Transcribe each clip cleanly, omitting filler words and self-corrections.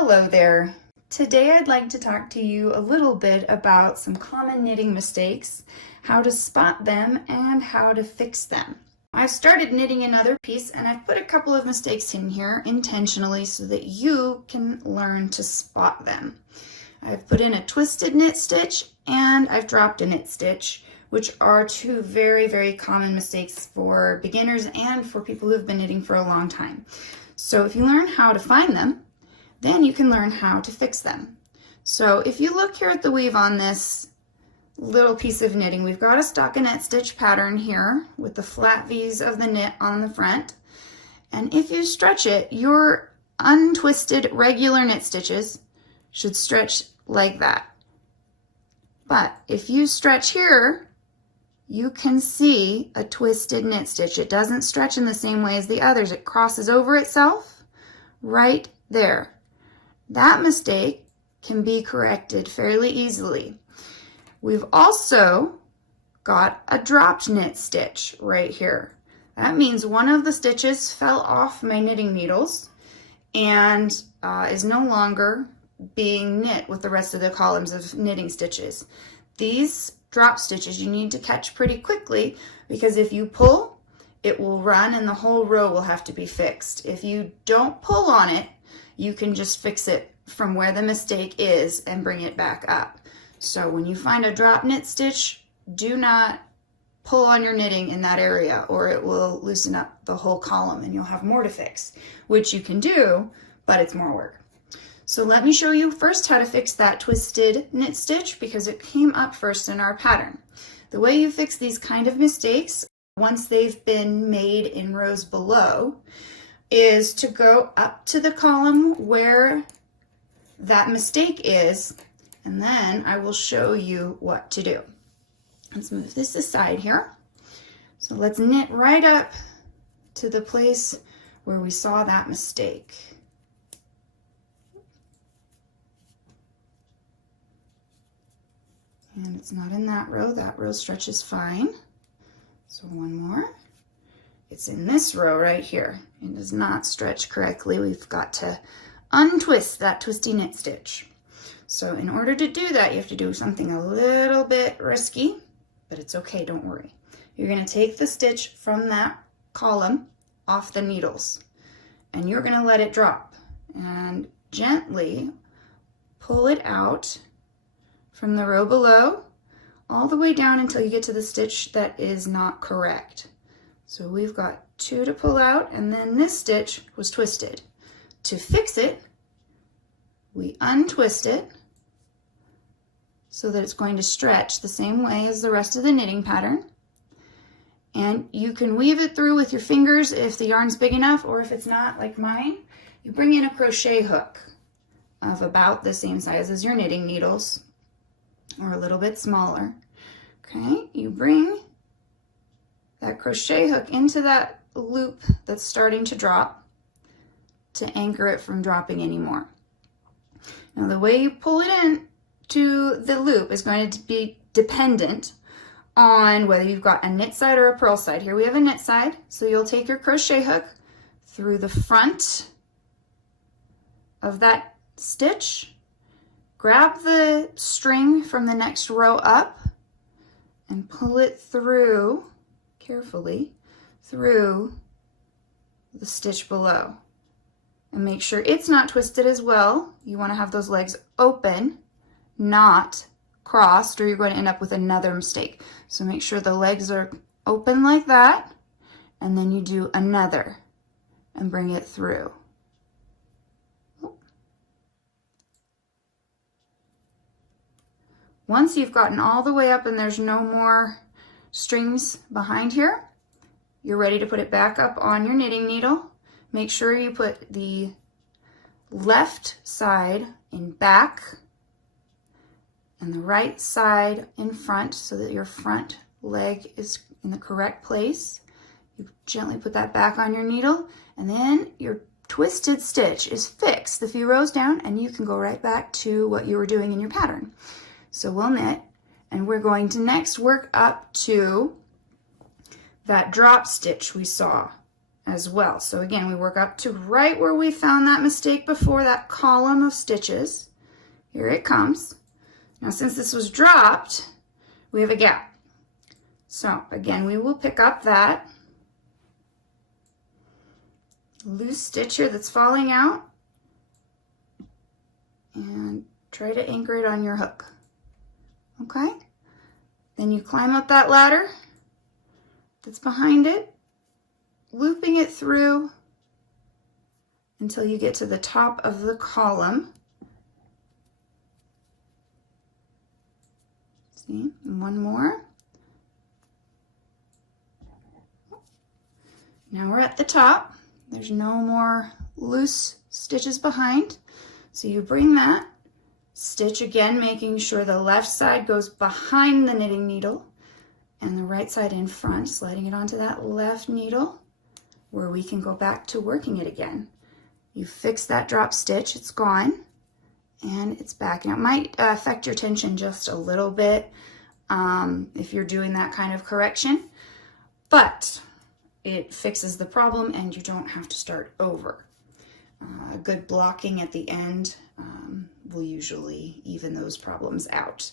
Hello there. Today I'd like to talk to you a little bit about some common knitting mistakes, how to spot them, and how to fix them. I've started knitting another piece and I've put a couple of mistakes in here intentionally so that you can learn to spot them. I've put in a twisted knit stitch and I've dropped a knit stitch, which are two very common mistakes for beginners and for people who've been knitting for a long time. So if you learn how to find them, then you can learn how to fix them. So if you look here at the weave on this little piece of knitting, we've got a stockinette stitch pattern here with the flat V's of the knit on the front. And if you stretch it, your untwisted regular knit stitches should stretch like that. But if you stretch here, you can see a twisted knit stitch. It doesn't stretch in the same way as the others. It crosses over itself right there. That mistake can be corrected fairly easily. We've also got a dropped knit stitch right here. That means one of the stitches fell off my knitting needles and is no longer being knit with the rest of the columns of knitting stitches. These drop stitches you need to catch pretty quickly because if you pull, it will run and the whole row will have to be fixed. If you don't pull on it, you can just fix it from where the mistake is and bring it back up. So when you find a drop knit stitch, do not pull on your knitting in that area or it will loosen up the whole column and you'll have more to fix, which you can do, but it's more work. So let me show you first how to fix that twisted knit stitch because it came up first in our pattern. The way you fix these kind of mistakes, once they've been made in rows below, is to go up to the column where that mistake is, and then I will show you what to do. Let's move this aside here. So let's knit right up to the place where we saw that mistake. And it's not in that row stretches fine. So one more. It's in this row right here. It does not stretch correctly. We've got to untwist that twisty knit stitch. So in order to do that, you have to do something a little bit risky, but it's okay, don't worry. You're going to take the stitch from that column off the needles, and you're going to let it drop and gently pull it out from the row below all the way down until you get to the stitch that is not correct. So we've got two to pull out, and then this stitch was twisted. To fix it, we untwist it so that it's going to stretch the same way as the rest of the knitting pattern. And you can weave it through with your fingers if the yarn's big enough, or if it's not, like mine, you bring in a crochet hook of about the same size as your knitting needles, or a little bit smaller. Okay, you bring that crochet hook into that loop that's starting to drop to anchor it from dropping anymore. Now the way you pull it in to the loop is going to be dependent on whether you've got a knit side or a purl side. Here we have a knit side, so you'll take your crochet hook through the front of that stitch, grab the string from the next row up and pull it through carefully through the stitch below. And make sure it's not twisted as well. You want to have those legs open, not crossed, or you're going to end up with another mistake. So make sure the legs are open like that, and then you do another and bring it through. Once you've gotten all the way up and there's no more strings behind here, you're ready to put it back up on your knitting needle. Make sure you put the left side in back and the right side in front so that your front leg is in the correct place. You gently put that back on your needle, and then your twisted stitch is fixed a few rows down, and you can go right back to what you were doing in your pattern. So we'll knit, and we're going to next work up to that drop stitch we saw as well. So again, we work up to right where we found that mistake before, that column of stitches. Here it comes. Now since this was dropped, we have a gap. So again, we will pick up that loose stitch here that's falling out and try to anchor it on your hook. Okay? Then you climb up that ladder that's behind it, looping it through until you get to the top of the column. See, and one more. Now we're at the top. There's no more loose stitches behind. So you bring that stitch again, making sure the left side goes behind the knitting needle and the right side in front, sliding it onto that left needle where we can go back to working it again. You fix that drop stitch, it's gone, and it's back. Now it might affect your tension just a little bit if you're doing that kind of correction, but it fixes the problem and you don't have to start over. A good blocking at the end will usually even those problems out.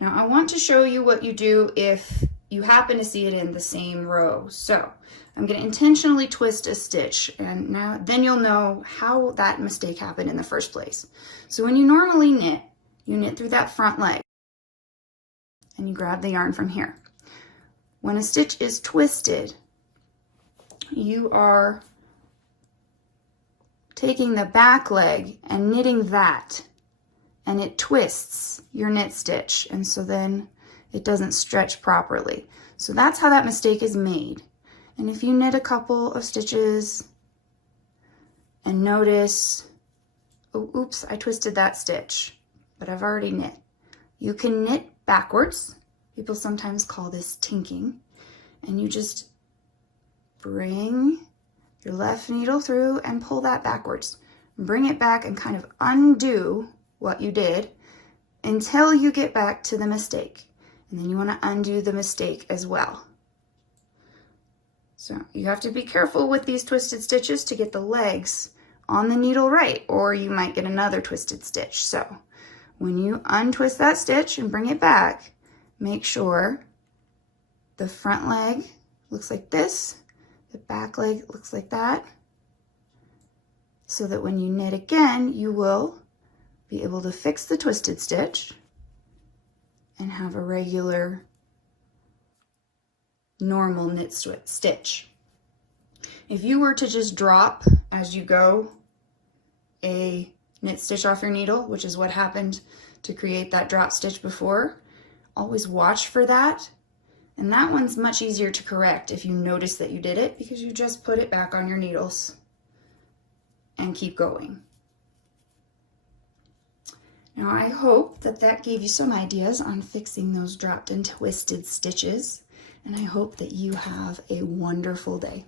Now I want to show you what you do if you happen to see it in the same row. So I'm going to intentionally twist a stitch, and then you'll know how that mistake happened in the first place. So when you normally knit, you knit through that front leg and you grab the yarn from here. When a stitch is twisted, you are taking the back leg and knitting that, and it twists your knit stitch, and so then it doesn't stretch properly. So that's how that mistake is made. And if you knit a couple of stitches and notice, oh, oops, I twisted that stitch, but I've already knit. You can knit backwards. People sometimes call this tinking. And you just bring your left needle through and pull that backwards. Bring it back and kind of undo what you did until you get back to the mistake. And then you want to undo the mistake as well. So you have to be careful with these twisted stitches to get the legs on the needle right, or you might get another twisted stitch. So when you untwist that stitch and bring it back, make sure the front leg looks like this, the back leg looks like that, so that when you knit again, you will be able to fix the twisted stitch and have a regular normal knit stitch. If you were to just drop as you go a knit stitch off your needle, which is what happened to create that drop stitch before, always watch for that. And that one's much easier to correct if you notice that you did it, because you just put it back on your needles and keep going. Now I hope that that gave you some ideas on fixing those dropped and twisted stitches, and I hope that you have a wonderful day.